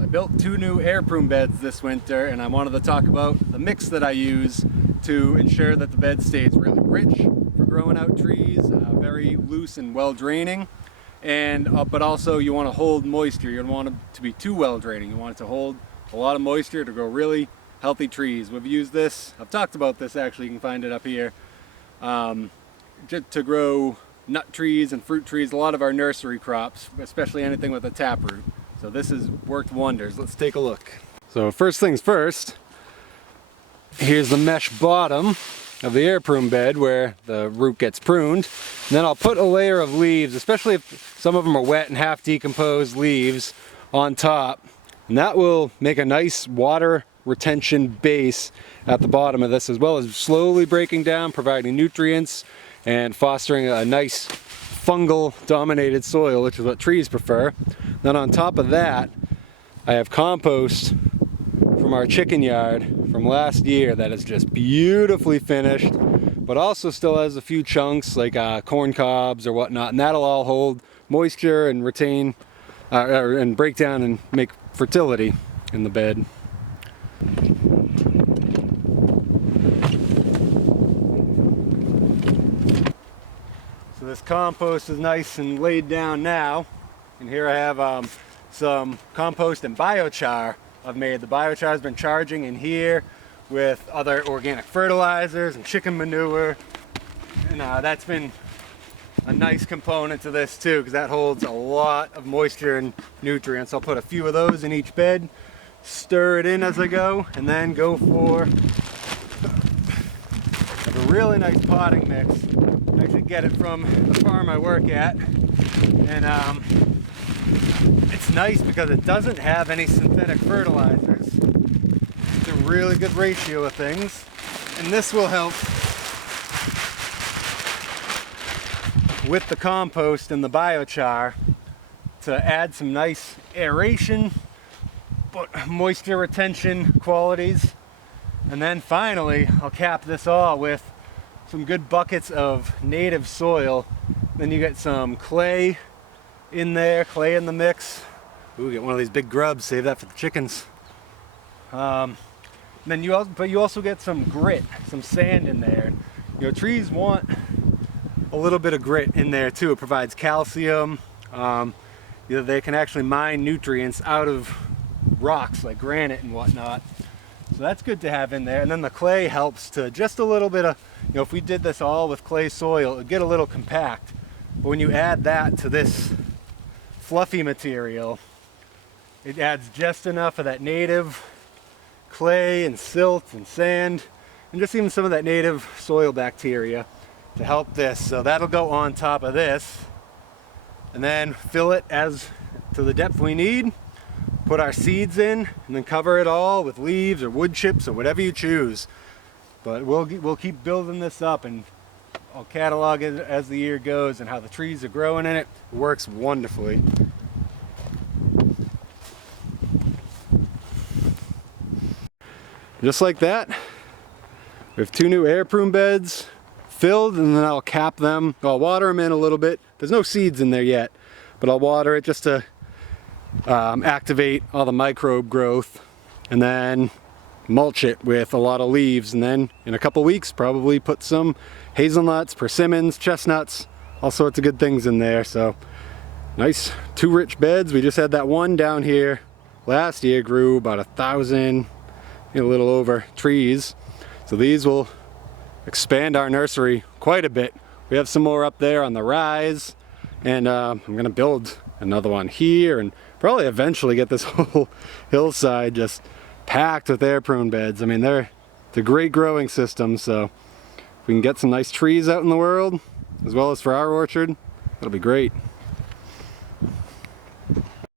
I built 2 new Air-Prune beds this winter, and I wanted to talk about the mix that I use to ensure that the bed stays really rich for growing out trees, very loose and well draining, and but also you want to hold moisture. You don't want it to be too well draining. You want it to hold a lot of moisture to grow really healthy trees. We've used this, I've talked about this actually, you can find it up here, just to grow nut trees and fruit trees, a lot of our nursery crops, especially anything with a taproot. So this has worked wonders. Let's take a look. So first things first, here's the mesh bottom of the Air-Prune bed where the root gets pruned. And then I'll put a layer of leaves, especially if some of them are wet and half decomposed leaves, on top. And that will make a nice water retention base at the bottom of this, as well as slowly breaking down, providing nutrients and fostering a nice fungal dominated soil, which is what trees prefer. Then on top of that, I have compost from our chicken yard from last year that is just beautifully finished, but also still has a few chunks like corn cobs or whatnot, and that'll all hold moisture and retain and break down and make fertility in the bed. So this compost is nice and laid down now, and here I have some compost and biochar I've made. The biochar has been charging in here with other organic fertilizers and chicken manure, and that's been a nice component to this too, because that holds a lot of moisture and nutrients. I'll put a few of those in each bed, stir it in as I go, and then go for a really nice potting mix. I actually get it from the farm I work at, and it's nice because it doesn't have any synthetic fertilizers. It's a really good ratio of things, and this will help with the compost and the biochar to add some nice aeration, but moisture retention qualities. And then finally, I'll cap this all with some good buckets of native soil. Then you get some clay in there, clay in the mix. Ooh, get one of these big grubs, save that for the chickens. Then you also get some grit, some sand in there. You know, trees want a little bit of grit in there too. It provides calcium. They can actually mine nutrients out of rocks like granite and whatnot. So that's good to have in there. And then the clay helps to just a little bit of, if we did this all with clay soil, it would get a little compact. But when you add that to this fluffy material, it adds just enough of that native clay and silt and sand, and just even some of that native soil bacteria to help this. So that'll go on top of this, and then fill it as to the depth we need, put our seeds in, and then cover it all with leaves or wood chips or whatever you choose. But we'll keep building this up, and I'll catalog it as the year goes and how the trees are growing in it. It works wonderfully. Just like that, we have 2 new Air-Prune beds filled, and then I'll cap them. I'll water them in a little bit. There's no seeds in there yet, but I'll water it just to activate all the microbe growth, and then mulch it with a lot of leaves, and then in a couple weeks probably put some hazelnuts, persimmons, chestnuts, all sorts of good things in there. So nice 2 rich beds. We just had that one down here last year, grew about 1,000, a little over trees. So these will expand our nursery quite a bit. We have some more up there on the rise, and I'm gonna build another one here, and probably eventually get this whole hillside just packed with Air-Prune beds. I mean, it's a great growing system, so if we can get some nice trees out in the world, as well as for our orchard, that'll be great.